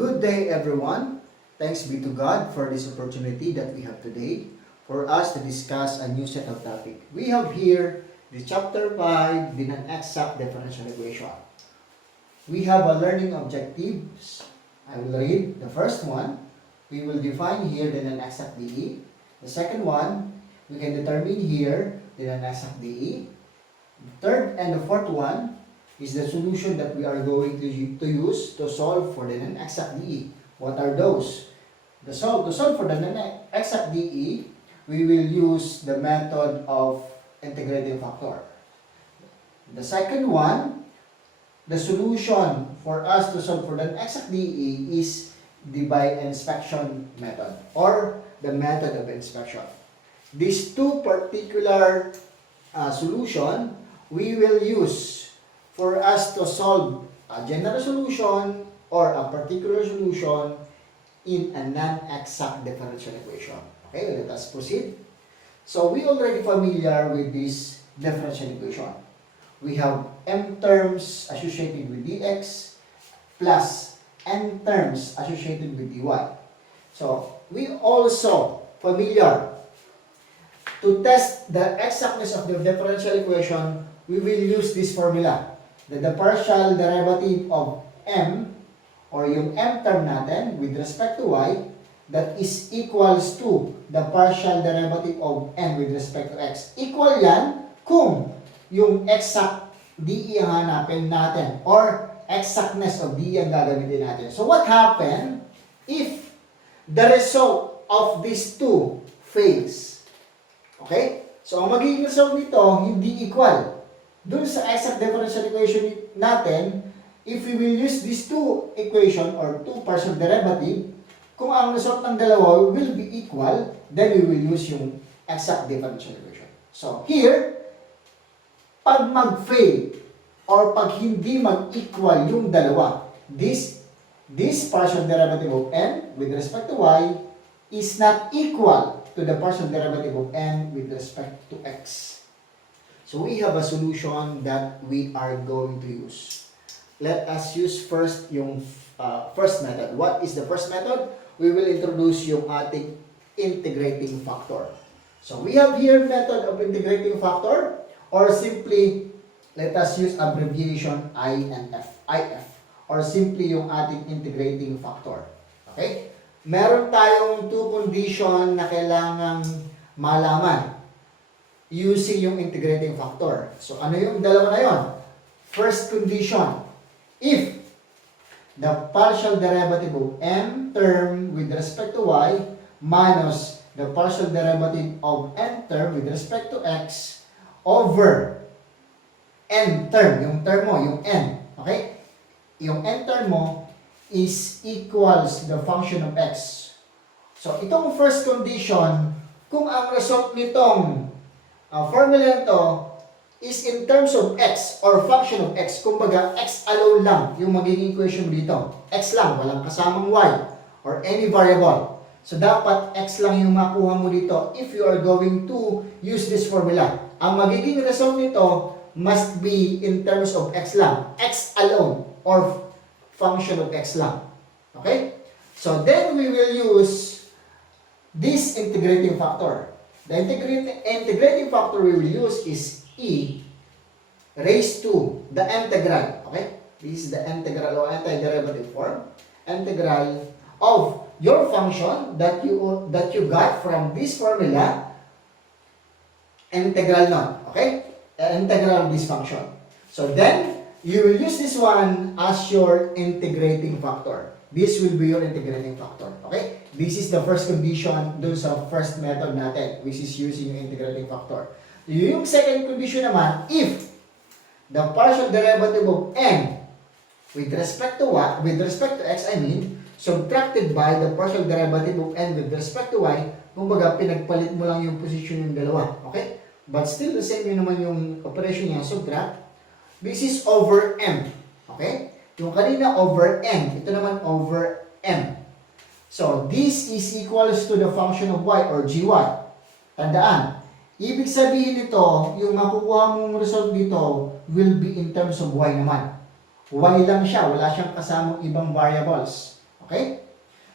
Good day, everyone. Thanks be to God for this opportunity that we have today for us to discuss a new set of topic. We have here the chapter 5, the non-exact differential equation. We have a learning objectives. I will read the first one. We will define here the non-exact DE. The second one, we can determine here the non-exact DE. The third and the fourth one is the solution that we are going to use to solve for the non-exact DE. What are those? To solve for the non-exact DE, we will use the method of integrating factor. The second one, the solution for us to solve for the non-exact DE is the by inspection method or the method of inspection. These two particular solution we will use for us to solve a general solution or a particular solution in a non-exact differential equation. Okay, let us proceed. So we already familiar with this differential equation. We have m terms associated with dx plus n terms associated with dy. So we also familiar to test the exactness of the differential equation. We will use this formula. The partial derivative of m or yung m term natin with respect to y that is equals to the partial derivative of n with respect to x. Equal yan kung yung exact DE ang hanapin natin or exactness of DE ang gagamitin natin. So what happen if the result of these two fails? Okay? So ang magiging result nito hindi equal. Dun sa exact differential equation natin, if we will use these two equation or two partial derivative, kung ang result ng dalawa will be equal, then we will use yung exact differential equation. So here, pag mag-fail or pag hindi mag-equal yung dalawa, this partial derivative of n with respect to y is not equal to the partial derivative of n with respect to x. So we have a solution that we are going to use. Let us use first yung first method. What is the first method? We will introduce yung ating integrating factor. So we have here method of integrating factor or simply let us use abbreviation I and F. IF or simply yung ating integrating factor. Okay? Meron tayong two condition na kailangang malaman using yung integrating factor. So, ano yung dalawa na yon? First condition, if the partial derivative of m term with respect to y minus the partial derivative of n term with respect to x over n term, yung term mo, yung n, okay? Yung n term mo is equals the function of x. So, itong first condition, kung ang result nitong formula nito is in terms of x or function of x. Kumbaga, x alone lang yung magiging equation dito. X lang, walang kasamang y or any variable. So, dapat x lang yung makuha mo dito if you are going to use this formula. Ang magiging result nito must be in terms of x lang. X alone or function of x lang. Okay? So, then we will use this integrating factor. The integrating factor we will use is e raised to the integral. Okay? This is the integral or antiderivative form. Integral of your function that you got from this formula. Integral nun. Okay? Integral of this function. So then, you will use this one as your integrating factor. This will be your integrating factor. Okay? This is the first condition dun sa first method natin, which is using yung integrating factor. Yung second condition naman, if the partial derivative of n with respect to y, with respect to x, I mean, subtracted by the partial derivative of n with respect to y, kumbaga pinagpalit mo lang yung position yung dalawa. Okay? But still the same yun naman yung operation niya, subtract. This is over m. Okay? Yung kanina over n, ito naman over m. So, this is equals to the function of y or gy. Tandaan, ibig sabihin nito, yung makukuha mong result dito will be in terms of y naman. Y lang siya, wala siyang kasamang ibang variables. Okay?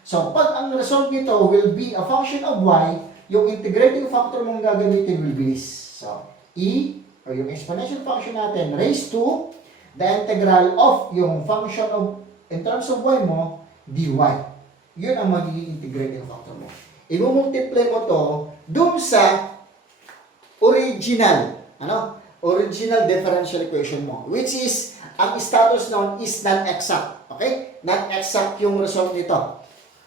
So, pag ang result nito will be a function of y, yung integrating factor mong gagamitin will be this. So, e, or yung exponential function natin, raised to the integral of yung function of, in terms of y mo, dy. Yun ang magiging integrating factor mo. I-multiply mo to dun sa original, original differential equation mo, which is, ang status nun is non-exact. Okay? Non-exact yung result nito.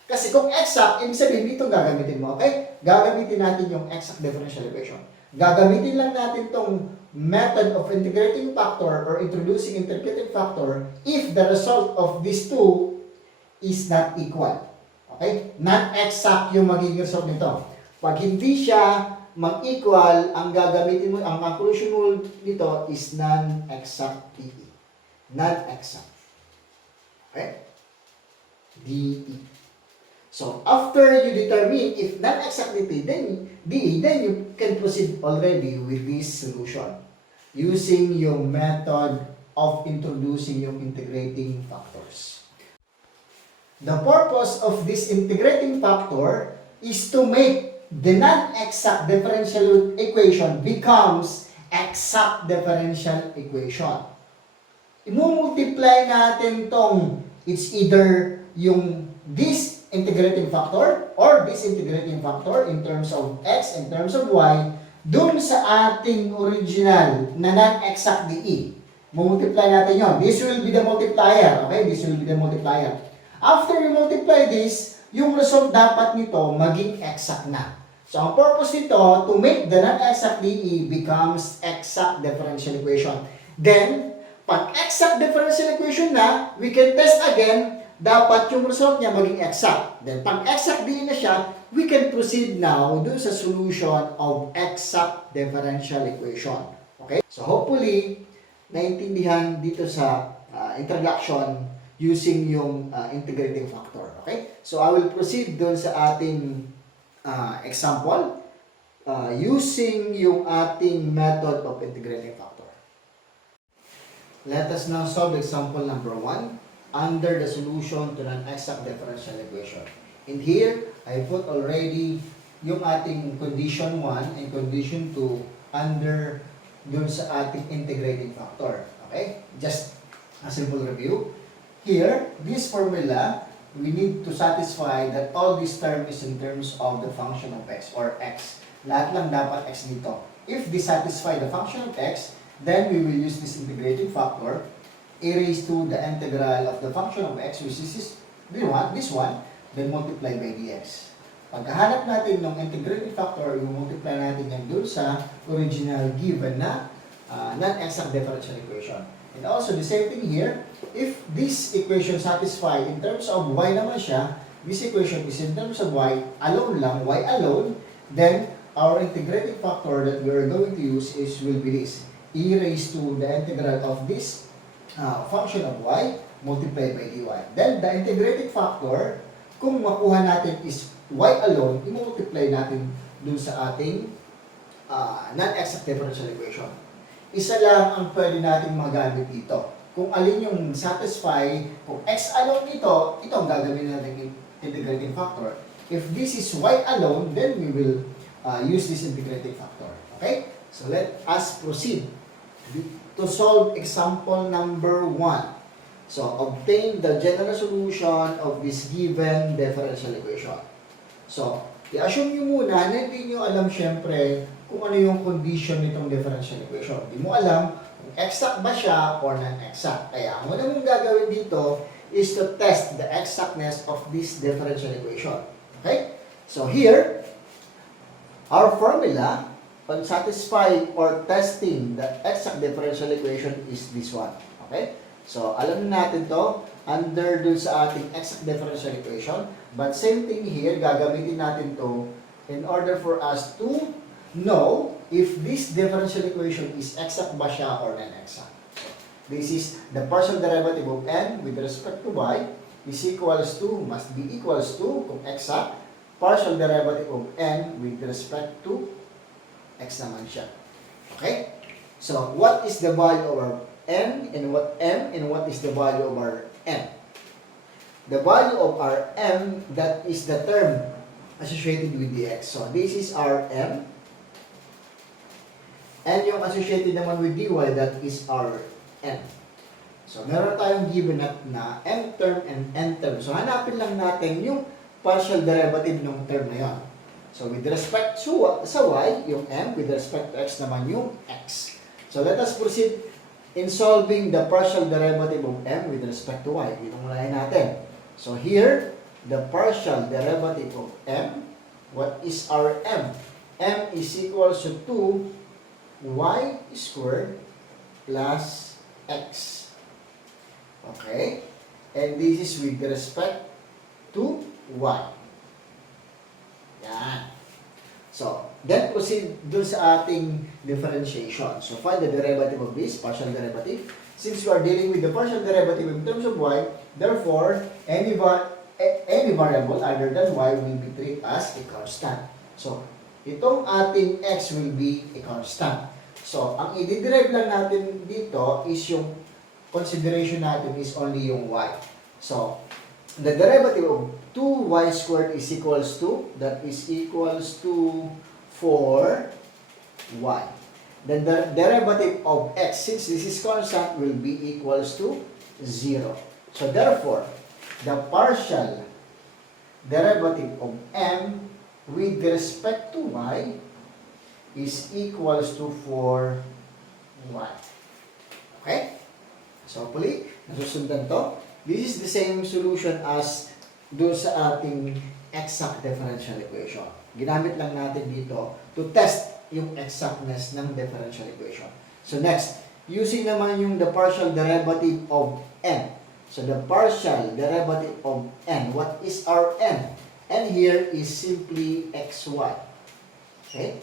Kasi kung exact, ibig sabihin dito gagamitin mo. Okay? Gagamitin natin yung exact differential equation. Gagamitin lang natin tong method of integrating factor or introducing integrating factor if the result of these two is not equal. Okay? Non-exact yung magiging result nito. Pag hindi siya mag-equal, ang gagamitin mo, ang conclusion mo dito is non-exact DE. Non-exact. Okay? DE. So, after you determine if non-exact DE, then you can proceed already with this solution using yung method of introducing yung integrating factors. The purpose of this integrating factor is to make the non-exact differential equation becomes exact differential equation. I-multiply natin tong, it's either yung this integrating factor or this integrating factor in terms of x, in terms of y, dun sa ating original na non-exact DE. Multiply natin yon. This will be the multiplier. Okay? This will be the multiplier. After you multiply this, yung result dapat nito maging exact na. So, ang purpose nito, to make the non-exact DE becomes exact differential equation. Then, pag exact differential equation na, we can test again, dapat yung result niya maging exact. Then, pag exact DE na siya, we can proceed now dun sa solution of exact differential equation. Okay? So, hopefully, naintindihan dito sa introduction using yung integrating factor. Okay? So, I will proceed dun sa ating example using yung ating method of integrating factor. Let us now solve example number 1 under the solution to an exact differential equation. In here, I put already yung ating condition 1 and condition 2 under dun sa ating integrating factor. Okay? Just a simple review. Here, this formula, we need to satisfy that all this term is in terms of the function of x or x. Lahat lang dapat x dito. If this satisfy the function of x, then we will use this integrating factor a raised to the integral of the function of x, which is this one, then multiply by dx. Pagkahanap natin ng integrating factor, yung multiply natin yan dun sa original given na non-exact differential equation. And also, the same thing here, if this equation satisfy in terms of y naman siya, this equation is in terms of y alone lang, y alone, then our integrating factor that we are going to use will be this, e raised to the integral of this function of y multiplied by dy. Then, the integrating factor, kung makuha natin is y alone, i-multiply natin dun sa ating non-exact differential equation. Isa lang ang pwede natin magamit dito. Kung alin yung satisfy, kung x alone ito ang gagawin natin integrating factor. If this is y alone, then we will use this integrating factor. Okay? So let us proceed to solve example number 1. So obtain the general solution of this given differential equation. So, i-assume nyo muna na hindi nyo alam syempre kung ano yung condition nitong differential equation. Hindi mo alam kung exact ba siya or non-exact. Kaya, ang una mong gagawin dito is to test the exactness of this differential equation. Okay? So here, our formula on satisfying or testing the exact differential equation is this one. Okay? So, alam natin to under dun sa ating exact differential equation. But same thing here, gagamitin natin to in order for us to know if this differential equation is exact ba siya or non-exact. This is the partial derivative of n with respect to y is equals to, must be equals to, kung exact, partial derivative of n with respect to x naman siya. Okay? So, what is the value of our n and what m and what is the value of our n? the value of our m, that is the term associated with the x. So, this is our m. And yung associated naman with dy, that is our n. So, meron tayong given na m term and n term. So, hanapin lang natin yung partial derivative ng term na yon. So, with respect to sa y, yung m, with respect to x naman yung x. So, let us proceed in solving the partial derivative of m with respect to y. Itong mulahin natin. So, here, the partial derivative of m, what is our m? M is equals to 2y squared plus x. Okay? And this is with respect to y. Yan. So, then proceed dun sa ating differentiation. So, find the derivative of this, partial derivative. Since we are dealing with the partial derivative in terms of y, therefore, any variable other than y will be treated as a constant. So, itong ating x will be a constant. So, ang i-derive lang natin dito is yung consideration natin is only yung y. So, the derivative of 2y squared is equals to, that is equals to 4y. Then the derivative of x, since this is constant, will be equals to 0. So, therefore, the partial derivative of m with respect to y is equals to 4y. Okay? So, hopefully, nasusundan to. This is the same solution as doon sa ating exact differential equation. Ginamit lang natin dito to test yung exactness ng differential equation. So, next, using naman yung the partial derivative of n. So, the partial derivative of n. What is our n? N here is simply xy. Okay?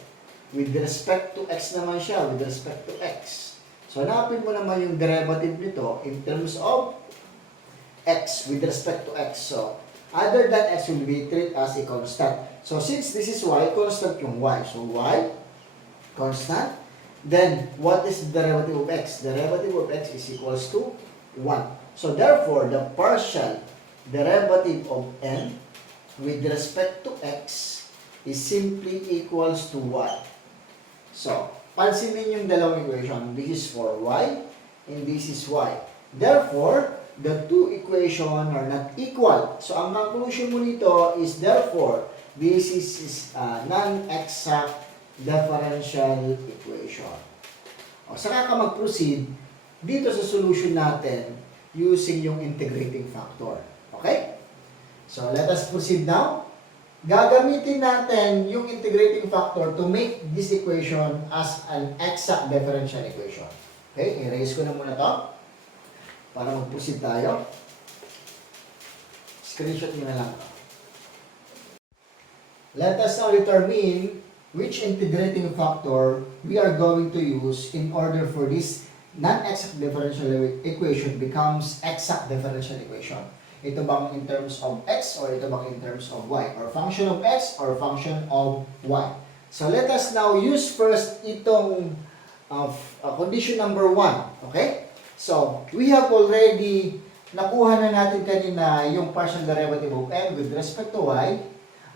With respect to x naman siya, with respect to x. So, hanapin mo naman yung derivative nito in terms of x, with respect to x. So, other than x will be treated as a constant. So, since this is y, constant yung y. So, y, constant. Then, what is the derivative of x? The derivative of x is equals to 1. So, therefore, the partial derivative of n with respect to x is simply equals to y. So, pansinin yung dalawang equation. This is for y and this is y. Therefore, the two equation are not equal. So, ang conclusion mo nito is therefore, this is a non-exact differential equation. O, saka ka mag-proceed dito sa solution natin using yung integrating factor. Okay? So, let us proceed now. Gagamitin natin yung integrating factor to make this equation as an exact differential equation. Okay? Erase ko na muna to para mag-proceed tayo. Screenshot nyo na lang to. Let us now determine which integrating factor we are going to use in order for this non-exact differential equation becomes exact differential equation. Ito bang in terms of x or ito bang in terms of y? Or function of x or function of y? So let us now use first itong condition number 1. Okay? So, we have already nakuha na natin kanina yung partial derivative of n with respect to y.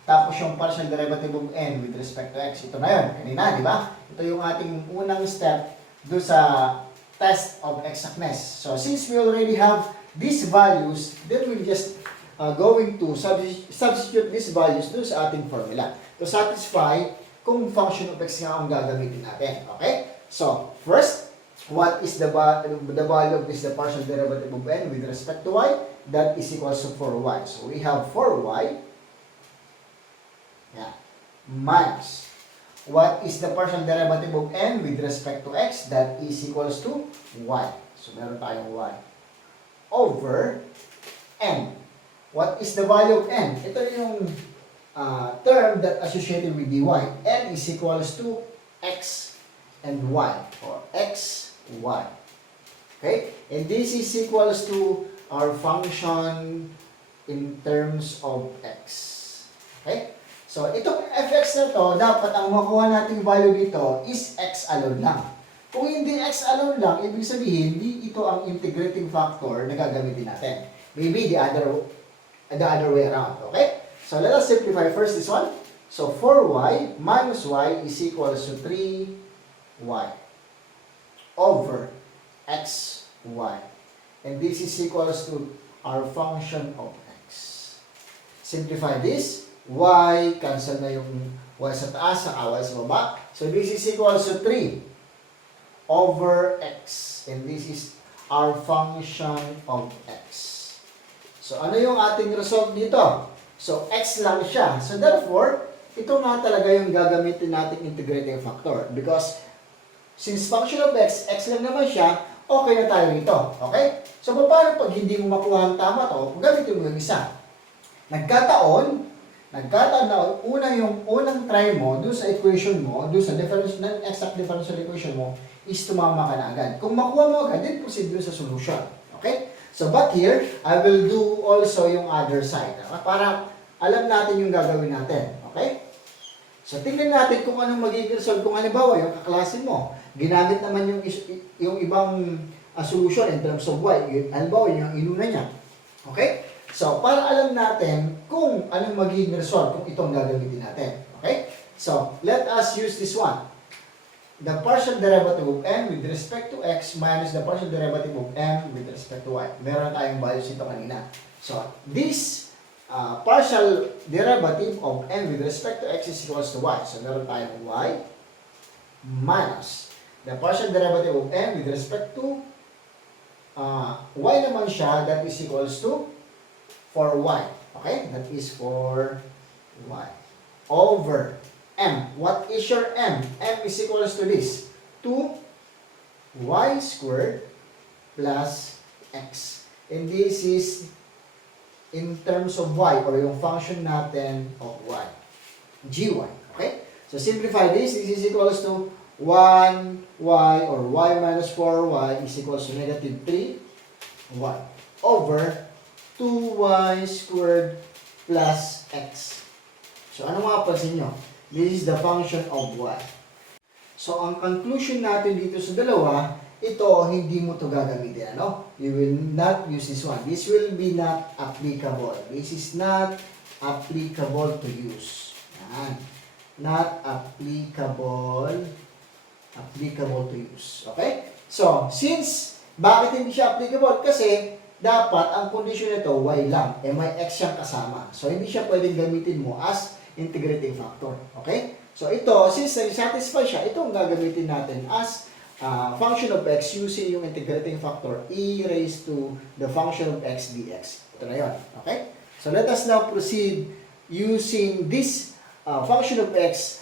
Tapos yung partial derivative of n with respect to x. Ito na yun. Kanina, di ba? Ito yung ating unang step do sa test of exactness. So, since we already have these values, then we'll just going to substitute these values do sa ating formula to satisfy kung function of x nga ang gagamitin natin. Okay? So, first, what is the value of this, the partial derivative of n with respect to y? That is equals to 4y. So, we have 4y minus what is the partial derivative of n with respect to x? That is equals to y. So, meron tayong y over n. What is the value of n? Ito yung term that associated with dy. N is equals to x and y, or x, y. Okay? And this is equals to our function in terms of x. Okay? So, itong fx na to, dapat ang makuha nating value dito is x alone lang. Kung hindi x alone lang, ibig sabihin, hindi ito ang integrating factor na gagamitin natin. Maybe the other the other way around. Okay? So let us simplify first this one. So 4y minus y is equals to 3y over xy. And this is equals to our function of x. Simplify this. Y, cancel na yung y sa taas, saka y sa baba. So this is equals to 3 over x. And this is our function of x. So ano yung ating result dito? So x lang siya. So therefore, ito nga talaga yung gagamitin nating integrating factor. Because since function of x, x lang naman siya, okay na tayo rito. Okay? So paano pag hindi mo makuha ang tama to, gamitin mo yung isa. Nagkataon na unang try mo, doon sa equation mo, doon sa non-exact differential equation mo, is tumama ka na agad. Kung makuha mo agad, then proceed doon sa solution. Okay? So, but here, I will do also yung other side. Para alam natin yung gagawin natin. Okay? So, tingnan natin kung anong magiging result. Kung halimbawa, yung kaklase mo, ginamit naman yung ibang solution in terms of y. Halimbawa, yung inuna niya. Okay? So, para alam natin kung anong magiging result kung itong gagamitin natin. Okay? So, let us use this one. The partial derivative of m with respect to x minus the partial derivative of m with respect to y. Meron tayong values ito kanina. So, this partial derivative of m with respect to x is equals to y. So, meron tayong y minus the partial derivative of m with respect to y naman siya, that is equals to for y. Okay? That is for y. Over m. What is your m? M is equals to this. 2y squared plus x. And this is in terms of y or yung function natin of y. gy. Okay? So simplify this. This is equals to 1y or y minus 4y is equals to negative 3y over 2y squared plus x. So ano mga pansin nyo? This is the function of y. So ang conclusion natin dito sa dalawa, ito hindi mo to gagamitin. Ano? You will not use this one. This will be not applicable. This is not applicable to use. Yan. Not applicable to use. Okay? So, since, bakit hindi siya applicable? Kasi, dapat ang condition nito, y lang. Eh, may x siyang kasama. So, hindi siya pwedeng gamitin mo as integrating factor. Okay? So, ito, since satisfy siya, ito ang gagamitin natin as function of x using yung integrating factor e raised to the function of x dx. Ito na yun. Okay? So, let us now proceed using this function of x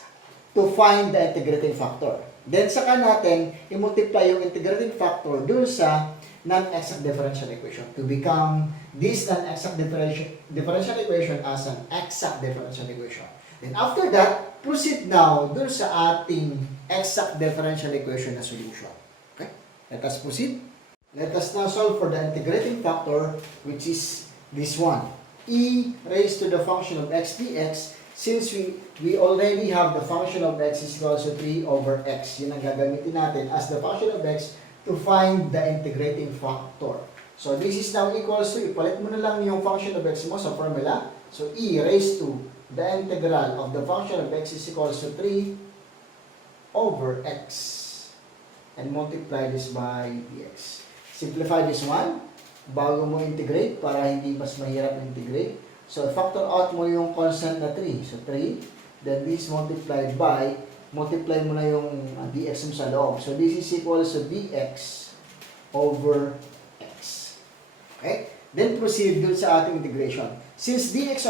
to find the integrating factor. Then, saka natin i-multiply yung integrating factor dun sa non-exact differential equation to become this non-exact differential equation as an exact differential equation. Then after that, proceed now dun sa ating exact differential equation na solution. Okay? Let us proceed. Let us now solve for the integrating factor, which is this one. E raised to the function of x dx. Since we already have the function of x is equals to 3 over x. Yun ang gagamitin natin as the function of x to find the integrating factor. So this is now equals to, ipalit mo na lang yung function of x mo sa formula. So e raised to the integral of the function of x is equals to 3 over x. And multiply this by dx. Simplify this one bago mo integrate para hindi mas mahirap integrate. So factor out mo yung constant na 3. So 3, then this multiplied by, multiply mo na yung dx mo sa loob. So this is equals to dx over x. Okay? Then proceed dun sa ating integration. Since dx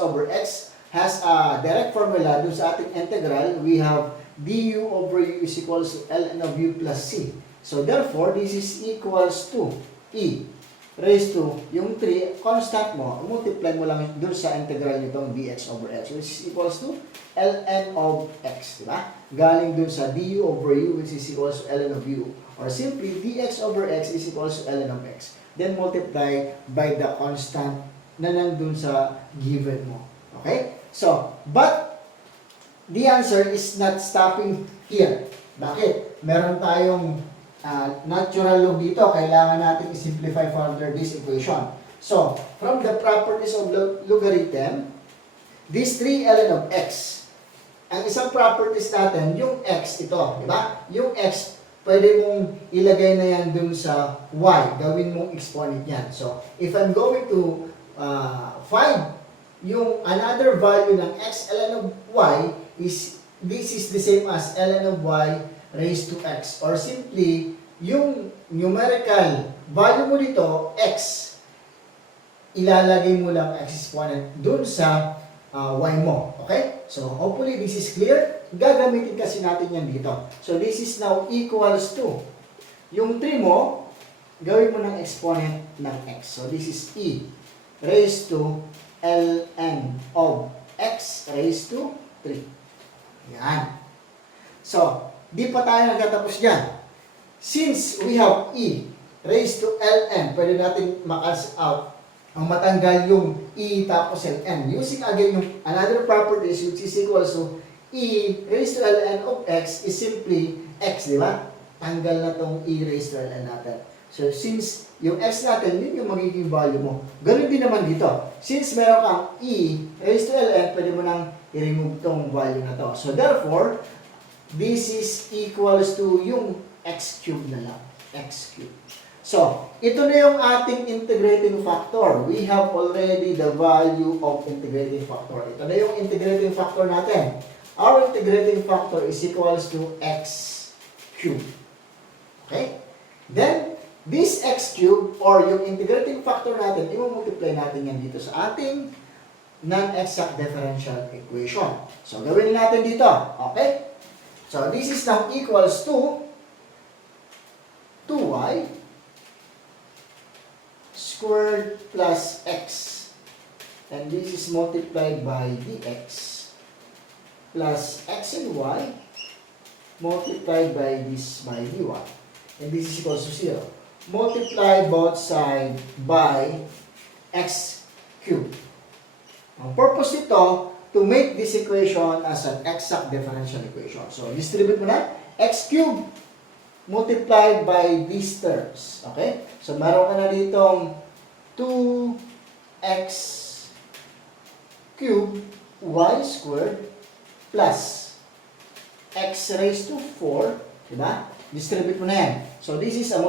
over x has a direct formula dun sa ating integral, we have du over u is equals to ln of u plus c. So therefore, this is equals to e raised to yung 3, constant mo, multiply mo lang dun sa integral nitong dx over x, which is equals to ln of x, diba? Galing dun sa du over u, which is equals to ln of u. Or simply, dx over x is equals to ln of x. Then multiply by the constant na nandun sa given mo. Okay? So, but the answer is not stopping here. Bakit? Meron tayong natural log dito, kailangan natin i-simplify further this equation. So, from the properties of logarithm, these 3 ln of x, ang isang properties natin, yung x ito, di ba? Yung x, pwede mong ilagay na yan dun sa y, gawin mong exponent yan. So, if I'm going to find yung another value ng x ln of y, this is the same as ln of y raised to x. Or simply, yung numerical value mo dito, x, ilalagay mo lang x exponent dun sa y mo. Okay? So, hopefully this is clear. Gagamitin kasi natin yan dito. So, this is now equals to, yung 3 mo, gawin mo ng exponent ng x. So, this is e raised to ln of x raised to 3. Yan. So, di pa tayo nagtatapos dyan. Since we have e raised to ln, pwede natin ma-cancel out ang matanggal yung e tapos ln. Using again yung another properties which is equals to e raised to ln of x is simply x, di ba? Tanggal na tong e raised to ln natin. So, since yung x natin, yun yung magiging value mo. Ganun din naman dito. Since meron kang e raised to ln, pwede mo nang i-remove tong value na to. So, therefore, this is equals to yung x cube na lang. X cube. So, ito na yung ating integrating factor. We have already the value of integrating factor. Ito na yung integrating factor natin. Our integrating factor is equals to x cube. Okay? Then, this x cube or yung integrating factor natin, i-multiply natin yan dito sa ating non-exact differential equation. So, gawin natin dito. Okay? So, this is now equals to 2y squared plus x. And this is multiplied by dx plus x and y multiplied by this by dy. And this is equals to 0. Multiply both sides by x cubed. Ang purpose nito, to make this equation as an exact differential equation. So, distribute mo na, x cubed multiplied by these terms. Okay? So, meron ka na ditong 2x cubed y squared plus x raised to 4. Diba? Distribute mo na yan. So, this is a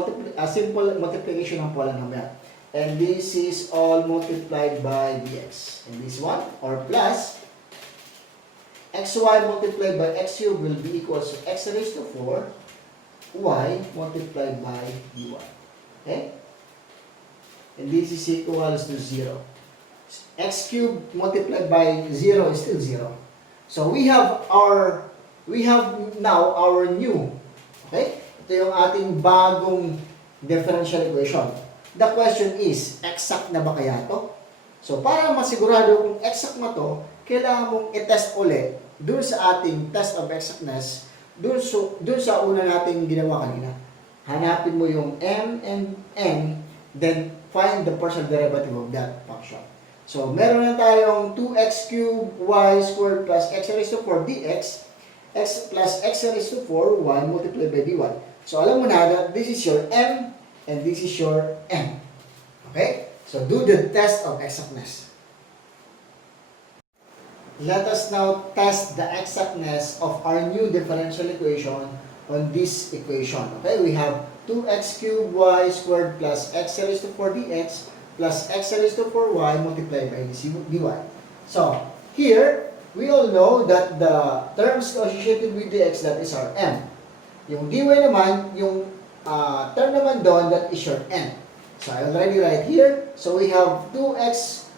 simple multiplication ng polynomial. And this is all multiplied by dx. And this one, or plus, xy multiplied by x cubed will be equals to x raised to 4 y multiplied by dy. Okay? And this is equals to 0. X cubed multiplied by 0 is still 0. So we have now our new, okay? Ito yung ating bagong differential equation. The question is, exact na ba kaya to? So para masigurado kung exact na to, kailangan mong i-test ulit dun sa ating test of exactness, dun sa una nating ginawa kanina. Hanapin mo yung m and n, then find the partial derivative of that function. So, meron na tayong 2x cubed y squared plus x raised to 4 dx, x plus x raised to 4 y multiplied by dy. So, alam mo na that this is your m and this is your n. Okay? So, do the test of exactness. Let us now test the exactness of our new differential equation on this equation. Okay, we have 2x cubed y squared plus x raised to 4 dx plus x raised to 4y multiplied by dy. So, here, we all know that the terms associated with dx, that is our m. Yung dy naman, yung term naman doon, that is your n. So, I already write here. So, we have 2x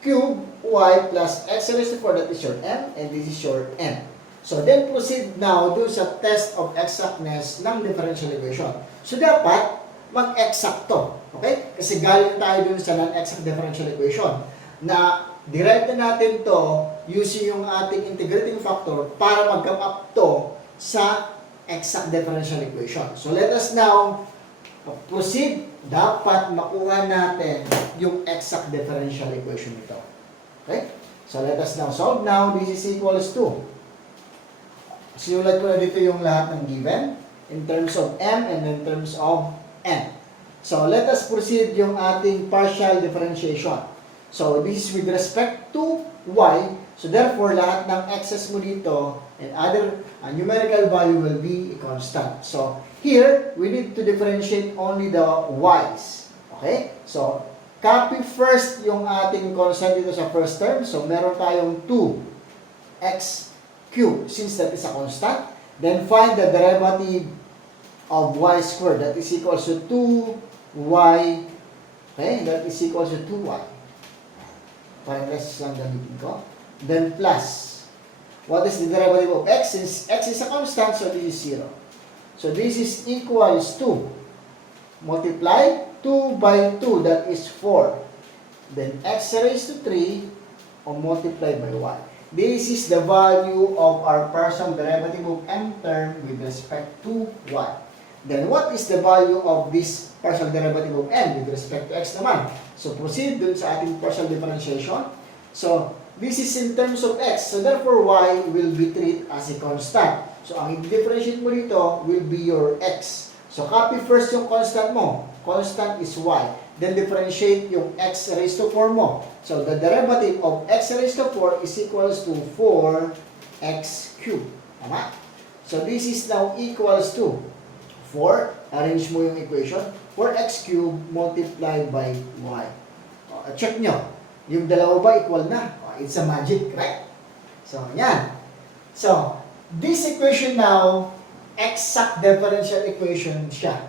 cubed y plus x raised to 4, that is your m, and this is your n. So, then proceed now dun sa test of exactness ng differential equation. So, dapat mag-exacto. Okay? Kasi galing tayo dun sa non-exact differential equation na derive na natin to using yung ating integrating factor para mag-come up to sa exact differential equation. So, let us now proceed. Dapat makuha natin yung exact differential equation nito. Okay? So, let us now solve now. This is equals to, sinulat ko na dito yung lahat ng given in terms of m and in terms of n. So, let us proceed yung ating partial differentiation. So, this is with respect to y. So, therefore, lahat ng x's mo dito and other numerical value will be constant. So, here, we need to differentiate only the y's. Okay? So, copy first yung ating constant dito sa first term. So, meron tayong 2x cubed since that is a constant. Then, find the derivative of y squared. That is equals to 2y. Okay? That is equals to 2y. Parenthesis lang gamitin ko. Then, plus. What is the derivative of x? Since x is a constant, so this is 0. So, this is equals to multiply 2 by 2, that is 4. Then, x raised to 3 or multiply by y. This is the value of our partial derivative of m term with respect to y. Then, what is the value of this partial derivative of m with respect to x naman? So, proceed dun sa ating partial differentiation. So, this is in terms of x. So, therefore, y will be treated as a constant. So, ang i-differentiate mo dito will be your x. So, copy first yung constant mo. Constant is y. Then, differentiate yung x raised to 4 mo. So, the derivative of x raised to 4 is equals to 4x cubed. Tama? So, this is now equals to 4. Arrange mo yung equation. 4x cubed multiplied by y. Check nyo. Yung dalawa ba equal na? It's a magic, right? So, yan. So, this equation now, exact differential equation siya.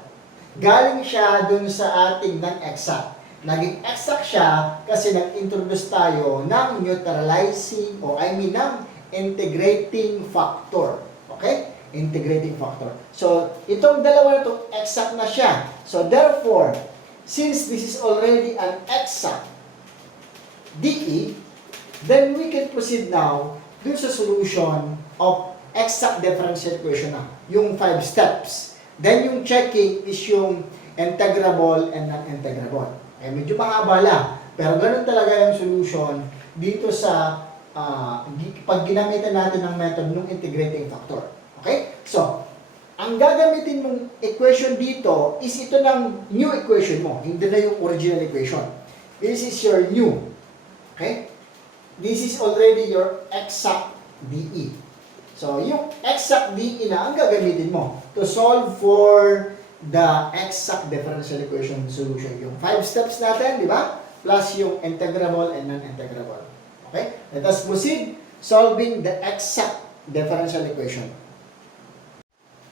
Galing siya dun sa ating non-exact. Naging exact siya kasi nag-introduce tayo ng neutralizing ng integrating factor. Okay? Integrating factor. So, itong dalawa na ito, exact na siya. So, therefore, since this is already an exact DE, then we can proceed now dun sa solution of exact differential equation na. Yung 5 steps. Then, yung checking is yung integrable and non-integrable. Eh, medyo mahaba lang. Pero ganun talaga yung solution dito sa pag ginamitan natin ng method ng integrating factor. Okay? So, ang gagamitin mong equation dito is ito ng new equation mo. Hindi na yung original equation. This is your new. Okay? This is already your exact DE. So, yung exact DE na ang gagamitin mo to solve for the exact differential equation solution. Yung 5 steps natin, di ba? Plus yung integrable and non-integrable. Okay? Let us proceed solving the exact differential equation.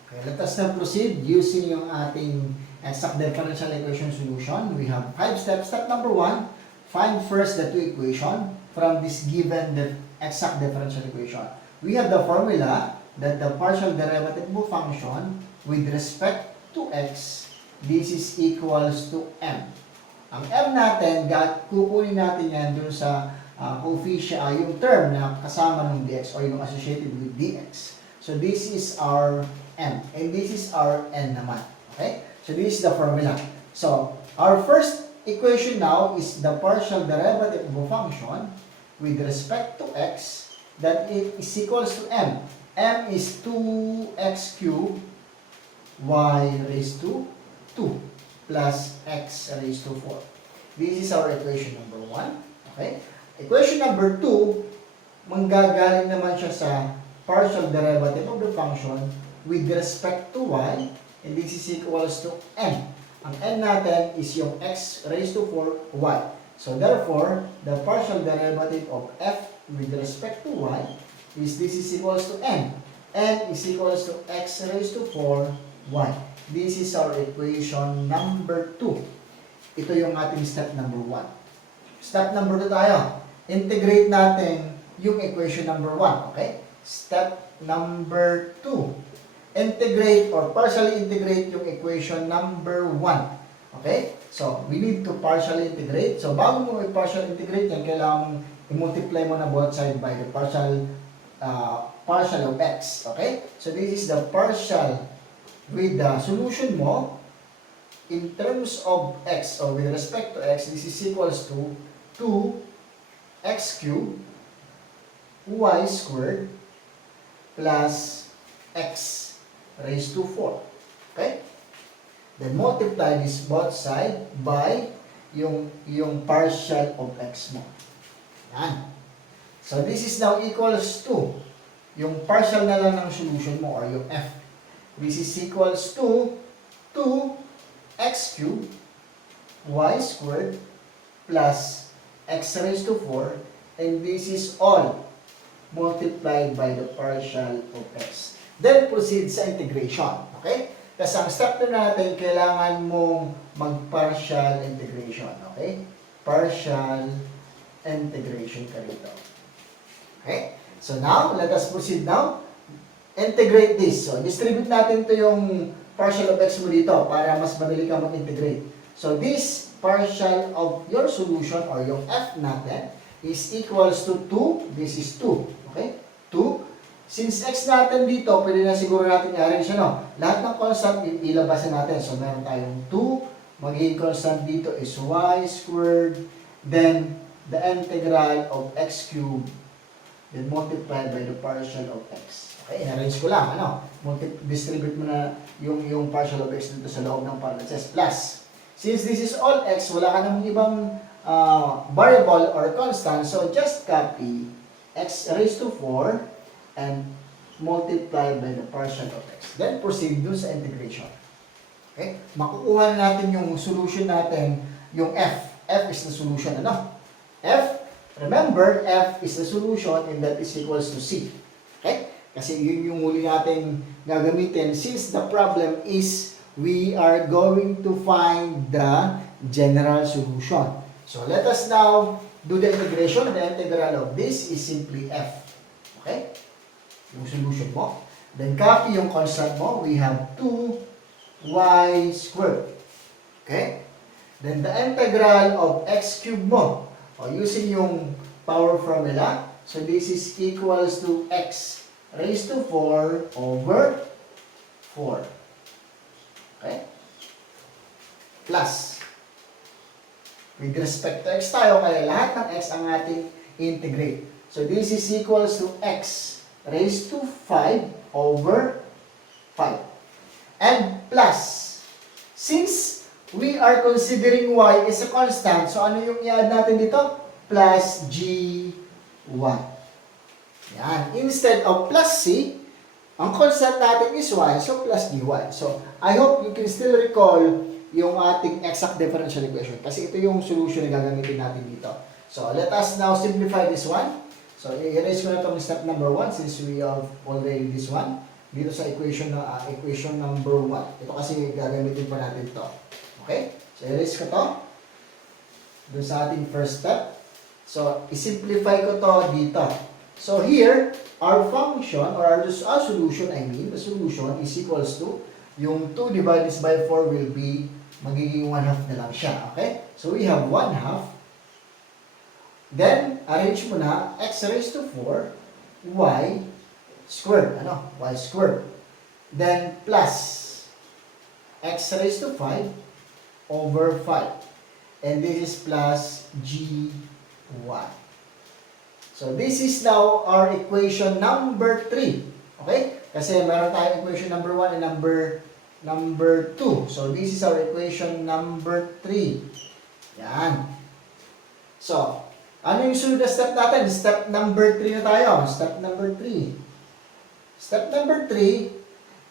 Okay, let us now proceed using yung ating exact differential equation solution. We have 5 steps. Step number 1, find first the two equations from this given exact differential equation. We have the formula that the partial derivative of function with respect to x, this is equals to m. Ang m natin, kukunin natin yan dun sa coefficient, yung term na kasama ng dx or yung associated with dx. So this is our m and this is our n naman. Okay? So this is the formula. So our first equation now is the partial derivative of a function with respect to x that is equals to m. M is 2x cubed y raised to 2 plus x raised to 4. This is our equation number 1. Okay? Equation number 2, manggagaling naman siya sa partial derivative of the function with respect to y, and this is equals to n. Ang n natin is yung x raised to 4y. So therefore, the partial derivative of f with respect to y is this is equals to n. N is equals to x raised to 4y. This is our equation number 2. Ito yung ating step number 1. Step number 2 tayo. Integrate natin yung equation number 1. Okay? Step number 2. Integrate or partially integrate yung equation number 1. Okay? So, we need to partially integrate. So, bago mo i-partial integrate yan, kailangan i-multiply mo na both sides by the partial of x. Okay? So, this is the partial with the solution mo in terms of x or with respect to x. This is equals to 2x cubed y squared plus x raised to 4. Okay? Then multiply this both side by yung partial of x mo. Yan. So this is now equals to yung partial na lang ng solution mo or yung f. This is equals to 2x cubed y squared plus x raised to 4, and this is all multiplied by the partial of x. Then proceed sa integration. Okay? Kasi ang step 2 natin, kailangan mong mag-partial integration. Okay? Partial integration ka rito. Okay? So now, let us proceed now. Integrate this. So, distribute natin to yung partial of x mo dito para mas madali ka mag-integrate. So, this partial of your solution or yung f natin is equals to 2. This is 2. Okay? 2. Since x natin dito, pwede na siguro natin i-arrange no? Lahat ng constant, ilabasan natin. So, meron tayong 2. Magiging constant dito is y squared. Then, the integral of x cubed. Then, multiplied by the partial of x. Okay, i-arrange ko lang. Ano? Distribute mo na yung partial of x dito sa loob ng parentheses. Plus, since this is all x, wala ka namang ibang variable or constant. So, just copy x raised to 4 and multiply by the partial of x. Then, proceed dun sa integration. Okay? Makukuha natin yung solution natin, yung f. F is the solution, ano? F, remember, f is the solution and that is equals to c. Okay? Kasi yun yung huli natin gagamitin since the problem is we are going to find the general solution. So, let us now do the integration. The integral of this is simply f. Okay? Yung solution mo. Then, copy yung constant mo. We have 2y squared. Okay? Then, the integral of x cubed mo. O, using yung power formula. So, this is equals to x raised to 4 over 4. Okay? Plus. With respect to x tayo, kaya lahat ng x ang ating integrate. So, this is equals to x raised to 5 over 5. And plus, since we are considering y is a constant, so ano yung i-add natin dito? Plus g1. Yan. Instead of plus c, ang constant natin is y, so plus dy. So, I hope you can still recall yung ating exact differential equation. Kasi ito yung solution na gagamitin natin dito. So, let us now simplify this one. So, i-erase ko na itong step number 1 since we have already this one. Dito sa equation na equation number 1. Ito kasi gagamitin pa natin ito. Okay? So, i-erase ko to. Doon sa ating first step. So, i-simplify ko to dito. So, here, our function or our solution, the solution is equals to yung 2 divided by 4 will be magiging 1/2 na lang siya. Okay? So, we have 1/2. Then, arrange mo na x raised to 4 y squared. Ano? Y squared. Then, plus x raised to 5 over 5. And this is plus gy. So, this is now our equation number 3. Okay? Kasi meron tayong equation number 1 and number 2. So, this is our equation number 3. Yan. So, ano yung sunod na step natin? Step number 3 na tayo. Step number 3. Step number 3,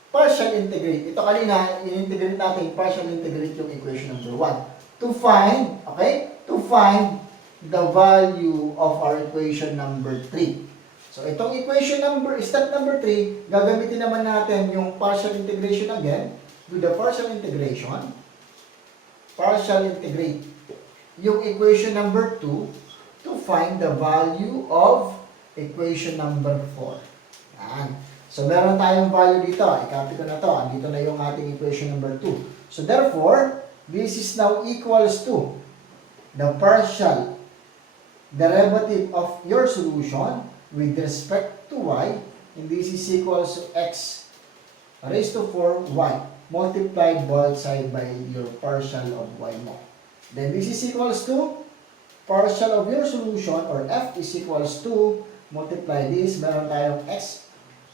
partial integrate. Ito kanina, in-integrate natin, partial integrate yung equation number 1. To find, okay? To find the value of our equation number 3. So, itong step number 3, gagamitin naman natin yung partial integration again. Do the partial integration. Partial integrate yung equation number 2 to find the value of equation number 4. Yan. So, meron tayong value dito. I-copy ko na to. Andito na yung ating equation number 2. So, therefore, this is now equals to the partial derivative of your solution with respect to y, and this is equals to x raised to 4y multiplied both side by your partial of y mo. Then this is equals to partial of your solution or f is equals to multiply this, meron tayong x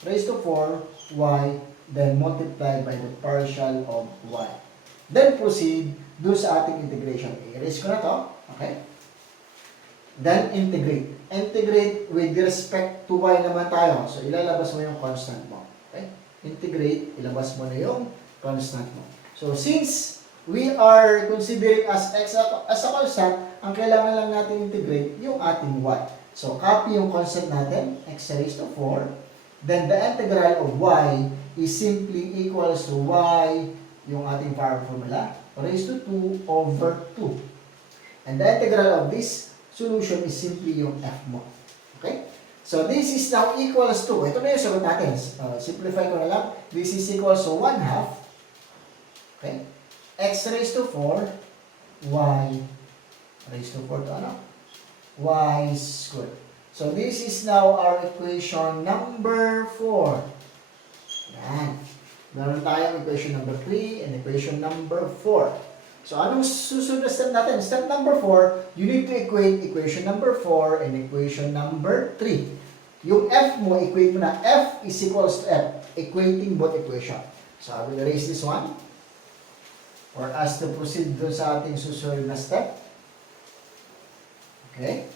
raised to 4y then multiplied by the partial of y. Then proceed do sa ating integration. I-erase ko na to. Okay? Then integrate. Integrate with respect to y naman tayo. So ilalabas mo yung constant mo. Okay? Integrate, ilabas mo na yung constant mo. So since we are considering as x as a constant, ang kailangan lang natin integrate yung ating y. So copy yung constant natin, x raised to 4. Then the integral of y is simply equals to y, yung ating power formula, raised to 2 over 2. And the integral of this solution is simply yung f mo. Okay? So this is now equals to, ito na yung sagot natin. Simplify ko na lang. This is equals to 1/2. Okay? X raised to 4, y raised to 4 to ano? Y squared. So this is now our equation number 4. Yan. Meron tayong equation number 3 and equation number 4. So anong susunod na step natin? Step number 4, you need to equate equation number 4 and equation number 3. Yung f mo, equate mo na f is equals to f, equating both equation. So I will erase this one for us to proceed dun sa ating susunod na step. Okay?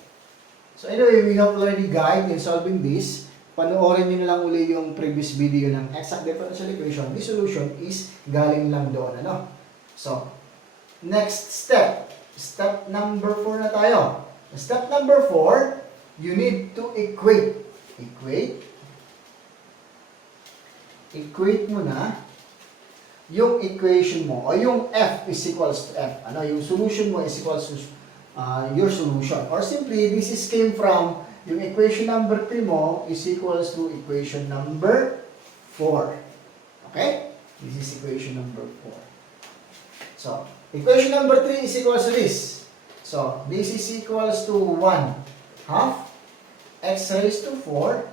So anyway, we have already guide in solving this. Panoorin nyo na lang uli yung previous video ng exact differential equation. This solution is galing lang doon. Ano? So, next step. Step number 4 na tayo. Step number 4, you need to equate. Equate mo na yung equation mo o yung f is equals to f. Ano? Yung solution mo is equals to your solution. Or simply, this is came from yung equation number 3 mo is equals to equation number 4. Okay? This is equation number 4. So, equation number 3 is equals to this. So, this is equals to 1/2 x raised to 4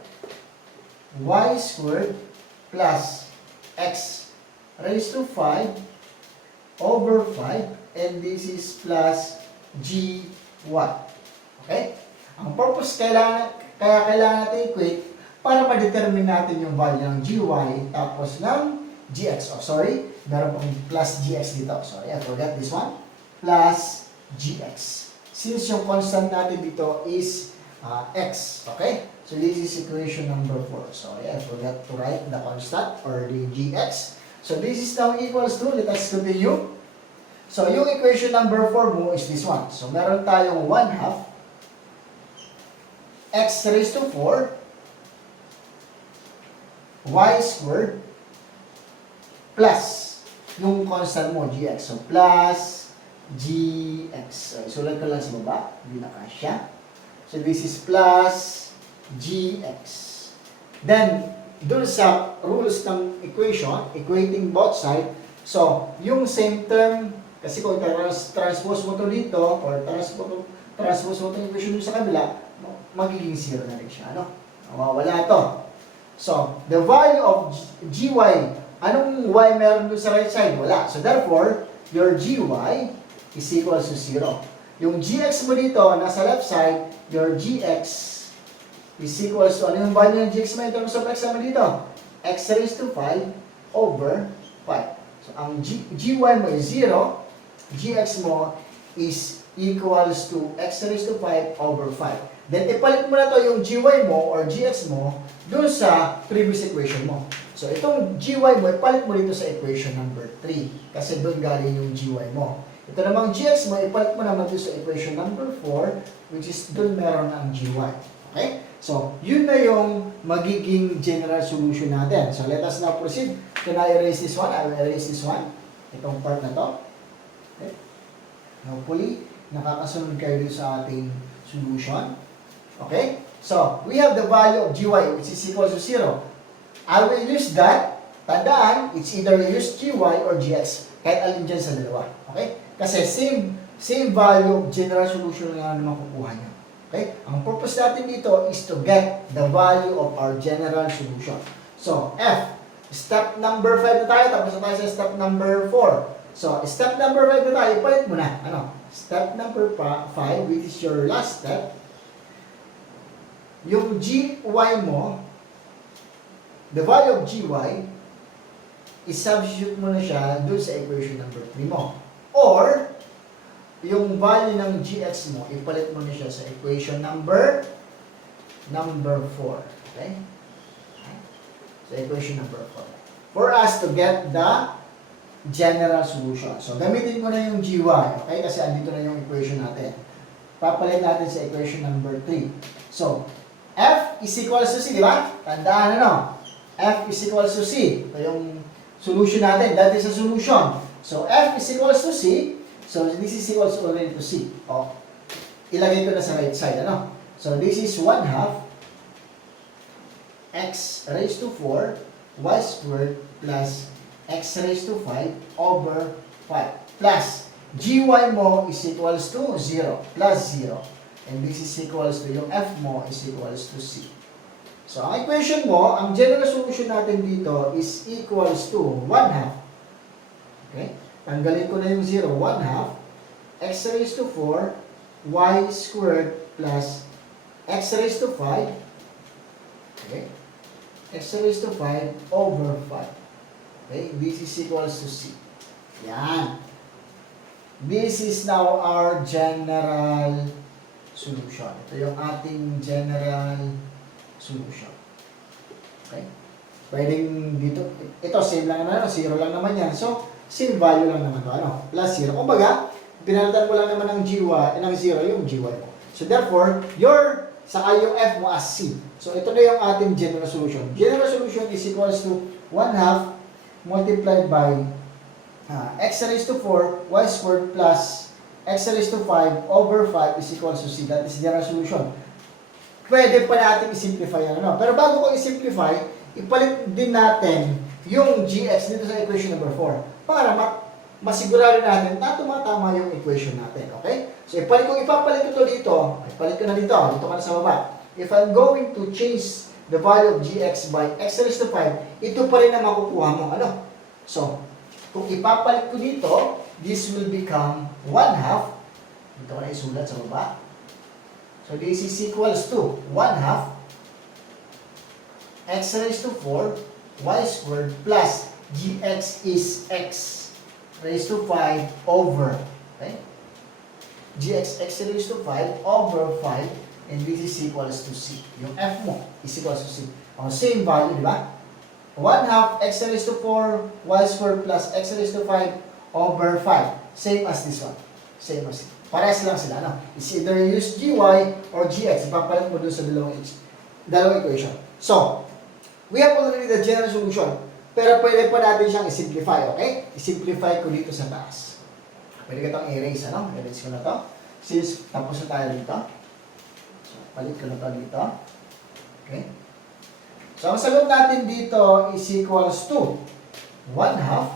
y squared plus x raised to 5 over 5 and this is plus gy. Okay? Ang purpose kaya kailangan natin equate para ma-determine natin yung value ng gy tapos ng gx. Oh, sorry. Meron pong plus gx dito. Sorry, I forgot this one. Plus gx. Since yung constant natin dito is x. Okay? So this is equation number 4. Sorry, I forgot to write the constant or the gx. So this is now equals to, let us continue. So yung equation number 4 mo is this one. So meron tayong 1/2 x raised to 4 y squared plus yung constant mo, gx. So, plus gx. So, isulat ko lang sa baba. Hindi na kasya. So, this is plus gx. Then, dun sa rules ng equation, equating both sides. So, yung same term, kasi kung transpose mo to dito, or transpose mo to equation dun sa kabila, magiging 0 na rin siya. Ano? Mawawala to. So, the value of gy, anong y meron doon sa right side? Wala. So, therefore, your gy is equals to 0. Yung gx mo dito, nasa left side, your gx is equals to, ano yung value ng gx mo in terms of x naman dito? X raised to 5 over 5. So, ang gy mo is 0, gx mo is equals to x raised to 5 over 5. Then, ipalit mo na to yung gy mo or gx mo dun sa previous equation mo. So, itong gy mo, ipalit mo dito sa equation number 3. Kasi dun galing yung gy mo. Ito namang gx mo, ipalit mo naman dito sa equation number 4, which is dun meron ang gy. Okay? So, yun na yung magiging general solution natin. So, let us now proceed. Can I erase this one? I will erase this one. Itong part na to. Okay? Hopefully, nakakasunod kayo dito sa ating solution. Okay? So, we have the value of gy, which is equal to 0. I will use that. Tandaan, it's either you use gy or gx. Kahit alin dyan sa dalawa. Okay? Kasi same value of general solution na naman kukuha nyo. Okay? Ang purpose natin dito is to get the value of our general solution. So, F. Step number 5 na tayo. Tapos na tayo sa step number 4. So, step number 5 na tayo. Ipalit mo na. Ano? Step number 5, which is your last step. Yung gy mo, the value of gy i-substitute mo na siya dun sa equation number 3 mo. Or, yung value ng gx mo, ipalit mo na siya sa equation number 4. Okay? So, equation number 4. For us to get the general solution. So, gamitin mo na yung gy. Okay? Kasi andito na yung equation natin. Papalit natin sa equation number 3. So, f is equals to c, di ba? Tandaan ano? F is equals to c. Ito yung solution natin. That is a solution. So, f is equals to c. So, this is equals already to c. O, ilagay ko na sa right side. Ano? So, this is 1/2 x raised to 4 y squared plus x raised to 5 over 5 plus gy mo is equals to 0 plus 0. And this is equals to, yung f mo is equals to c. So, ang equation mo, ang general solution natin dito is equals to 1/2. Okay? Tanggalin ko na yung 0. 1/2 x raised to 4 y squared plus x raised to 5. Okay? X raised to 5 over 5. Okay? This is equals to c. Yan. This is now our general solution. Ito yung ating general solution. Okay? Pwedeng dito, ito same lang naman, 0 lang naman yan. So, same value lang naman to, ano? Plus 0. Kumbaga, pinalitan ko lang naman ng 0 yung gy mo. So, therefore, saka yung f mo as c. So, ito na yung ating general solution. General solution is equals to 1/2 multiplied by x raised to 4 y squared plus x raised to 5 over 5 is equals to c. That is general solution. Pwede pa natin i-simplify yan. Ano? Pero bago ko i-simplify, ipalit din natin yung gx dito sa equation number 4 para masigurado natin na tumatama yung equation natin. Okay? So, kung ipapalit ko dito, ipalit ko na dito ka na sa baba. If I'm going to change the value of gx by x raised to 5, ito pa rin ang makukuha mo. Ano? So, kung ipapalit ko dito, this will become 1/2. Dito ko na isulat sa baba. So, this is equals to 1/2 x raised to 4 y squared plus gx is x raised to 5 over, okay? Gx x raised to 5 over 5 and this is equals to c. Yung f mo is equals to c. O, same value, di ba? 1/2 x raised to 4 y squared plus x raised to 5 over 5. Same as this one. Same as it. Parehas lang sila, no? It's either use gy or gx. Ipapalit mo dun sa dalawang equation. So, we have already the general solution. Pero pwede pa natin siyang i-simplify, okay? I-simplify ko dito sa taas. Pwede ka itong erase, ano? Erase ko na to. Since tapos na tayo dito. So, palit ko na to dito. Okay? So, ang sagot natin dito is equals to 1/2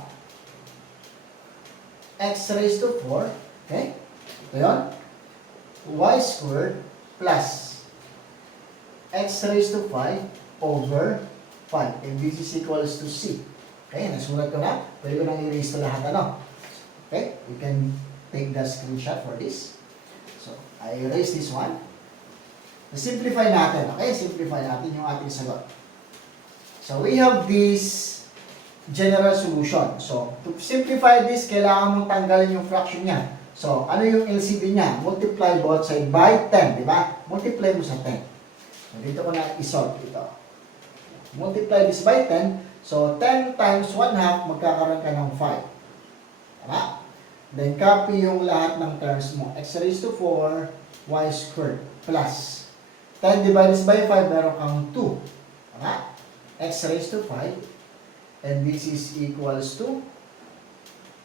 x raised to 4, okay? Ito yun. Y squared plus x raised to 5 over 5. And this is equals to c. Okay, nasulat ko na. Pwede ko nang i-erase to lahat, ano? Okay, we can take the screenshot for this. So, I erase this one. Simplify natin, okay? Simplify natin yung ating sagot. So, we have this general solution. So, to simplify this, kailangan mong tanggalin yung fraction niya. So, ano yung LCD niya? Multiply both side by 10, di ba? Multiply mo sa 10. So, dito ko na isolve ito. Multiply this by 10. So, 10 times 1/2, magkakaroon ka ng 5. Tama? Then, copy yung lahat ng terms mo. X raised to 4, y squared, plus 10 divided by 5, meron kang 2. Tama? X raised to 5. And this is equals to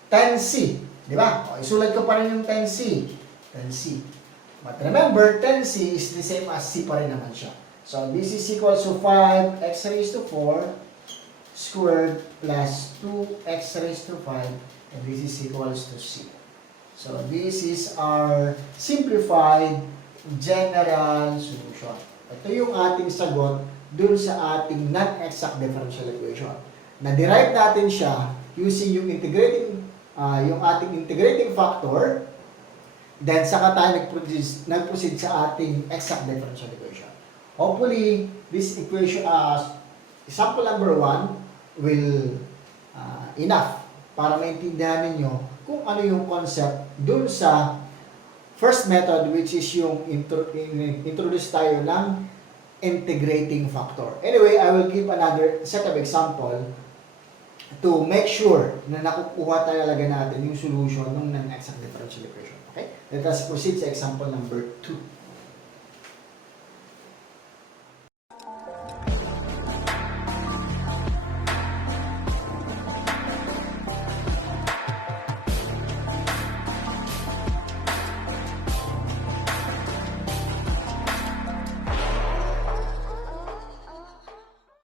10c. Di ba? O, isulat ko pa rin yung 10c. 10c. But remember, 10c is the same as c pa rin naman siya. So, this is equals to 5 x raised to 4 squared plus 2x raised to 5 and this is equals to c. So, this is our simplified general solution. Ito yung ating sagot dun sa ating non-exact differential equation. Na-derive natin siya using yung yung ating integrating factor, then saka tayo nag-proceed sa ating exact differential equation. Hopefully, this equation, example number 1 will enough para maintindihan ninyo kung ano yung concept dun sa first method, which is yung introduce tayo ng integrating factor. Anyway, I will give another set of example to make sure na nakukuha talaga natin yung solution ng non-exact differential equation. Okay? Let us proceed sa example number 2.